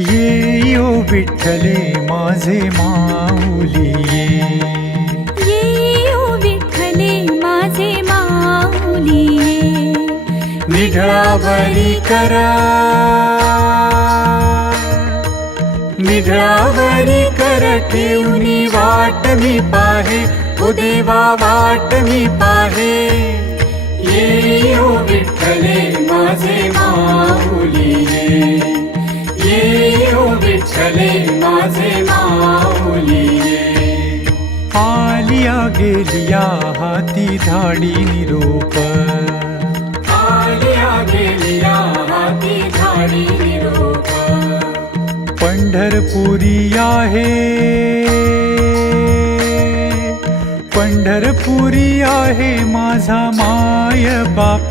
ये ओ विठ्ठले माझे माऊली ये ओ विठ्ठले माझे माऊली निढळावरी करा निढळावरी कर ठेवणी वाट मी पाहे ओ देवा वाट मी पाहे ये ओ विठ्ठले माझे माऊली ये ओ विठ्ठले माझे माऊली आलिया गेलिया हाती धाडी निरोप आलिया गेलिया हाती धाडी निरोप पंढरपुरी आहे पंढरपुरी आहे माझा माय बाप